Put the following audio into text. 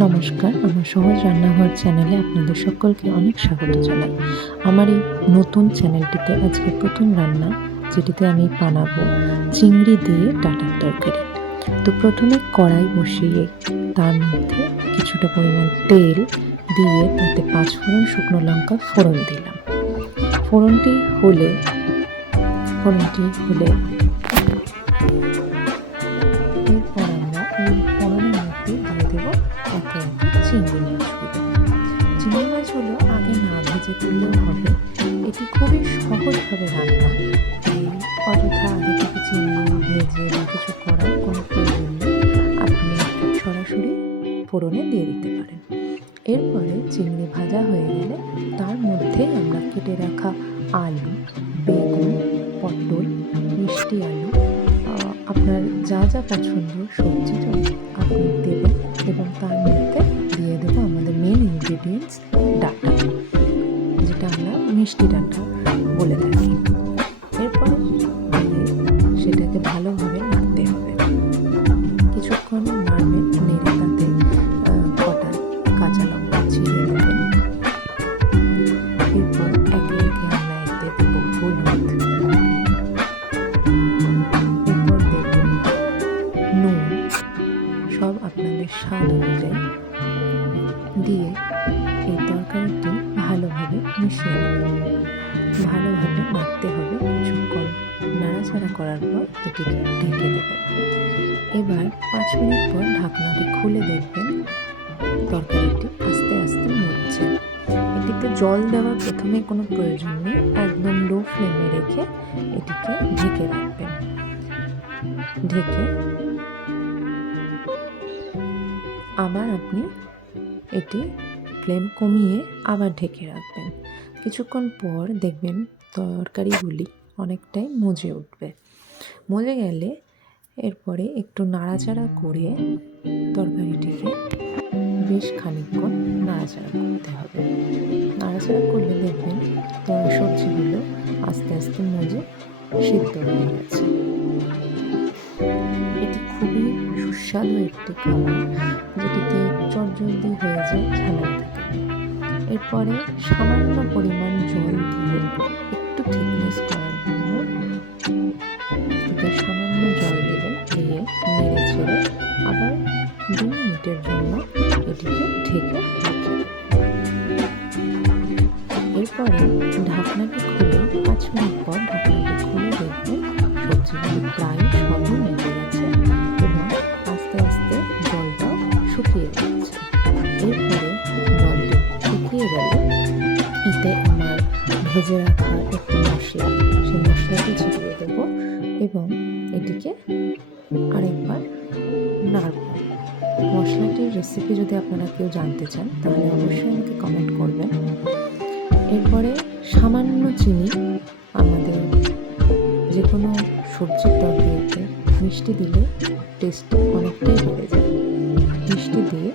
নমস্কার, আমার সহজ রান্নাঘর চ্যানেলে আপনাদের সকলকে অনেক স্বাগত জানাই। আমার এই নতুন চ্যানেলটিতে আজকে প্রথম রান্না, যেটিতে আমি বানাবো চিংড়ি দিয়ে ডাঁটার তরকারি। তো প্রথমে কড়াই বসিয়ে তার মধ্যে কিছুটা পরিমাণ তেল দিয়ে তাতে 5 ফোড়ন শুকনো লঙ্কা ফোড়ন দিলাম। ফোড়নটি হলে এরপর আমরা এই ফোড়নের মধ্যে দিয়ে দেবো একে একে চিংড়ি মাছগুলো। চিংড়ি মাছগুলো আগে না ভেজে তুললেও হবে, এটি খুবই সহজভাবে রান্না। এই অযথা আগে থেকে চিংড়ি ভেজে বা কিছু করার কোনো প্রয়োজন নেই, আপনি সরাসরি ফোড়নে দিয়ে দিতে পারেন। এরপরে চিংড়ি ভাজা হয়ে গেলে তার মধ্যে আমরা কেটে রাখা আলু, বেগুন, পটল, মিষ্টি আলু, আপনার যা যা পছন্দ সবজি আপনি দেবেন এবং তার মধ্যে দিয়ে দেবো আমাদের মেন ইনগ্রিডিয়েন্টস ডাঁটা, যেটা আমরা মিষ্টি ডাঁটা বলে থাকি। এরপরে দিয়ে সেটাকে ভালোভাবে নাড়তে হবে। কিছুক্ষণ নাড়বেন, নেড়ে তাতে কটা কাঁচা লঙ্কা ছিঁড়ে দেবেন। এরপর একে একে আমরা এতে দেবো হলুদ, নুন, সব আপনাদের স্বাদ অনুযায়ী দিয়ে এই তরকারিটি ভালোভাবে মিশিয়ে নেবেন। ভালোভাবে নাড়তে হবে। কিছুক্ষণ নাড়াচাড়া করার পর এটিকে ঢেকে দেবেন। এবার 5 মিনিট পর ঢাকনাটি খুলে দেখবেন তরকারিটি আস্তে আস্তে নড়ছে। এটিতে জল দেওয়ার প্রথমে কোনো প্রয়োজন নেই, একদম লো ফ্লেমে রেখে এটিকে ঢেকে রাখবেন। ঢেকে আবার আপনি এটি ফ্লেম কমিয়ে আবার ঢেকে রাখবেন। কিছুক্ষণ পর দেখবেন তরকারিগুলি অনেকটাই মজে উঠবে। মজে গেলে এরপরে একটু নাড়াচাড়া করে তরকারিটিকে বেশ খানিকক্ষণ নাড়াচাড়া করতে হবে। নাড়াচাড়া করলে দেখবেন সবজিগুলো আস্তে আস্তে মজে সিদ্ধ হয়ে গেছে। এটি খুবই সুস্বাদু একটি খাবার, যেটিতে চটজলদি হয়ে যায়, ঝামেলা থাকে। এরপরে সামান্য পরিমাণ জল দিয়ে একটু থিকনেস করার জন্য সামান্য জল দেবেন, দিয়ে নেড়ে ছেড়ে আবার 2 মিনিটের জন্য এটিকে ঢেকে রেখে দেবেন। এরপরে ঢাকনাটি খুলে 5 মিনিট পর ঢাকনাটি খুলে দেখবেন সবজিগুলি প্রায় সবই মিশে গেছে এবং আস্তে আস্তে জলটাও শুকিয়ে যাচ্ছে। এরপরে জলটি শুকিয়ে গেলে এতে আমার ভেজে রাখা একটি মশলা, সেই মশলাটি ছিটিয়ে দেব এবং এটিকে আরেকবার নাড়ব। মশলাটির রেসিপি যদি আপনারা কেউ জানতে চান তাহলে অবশ্যই আমাকে কমেন্ট করবেন। এরপরে সামান্য চিনি, আমাদের যে কোনো সবজির তরকারিতে মিষ্টি দিলে টেস্ট অনেকটাই বেড়ে যায়। মিষ্টি দিয়ে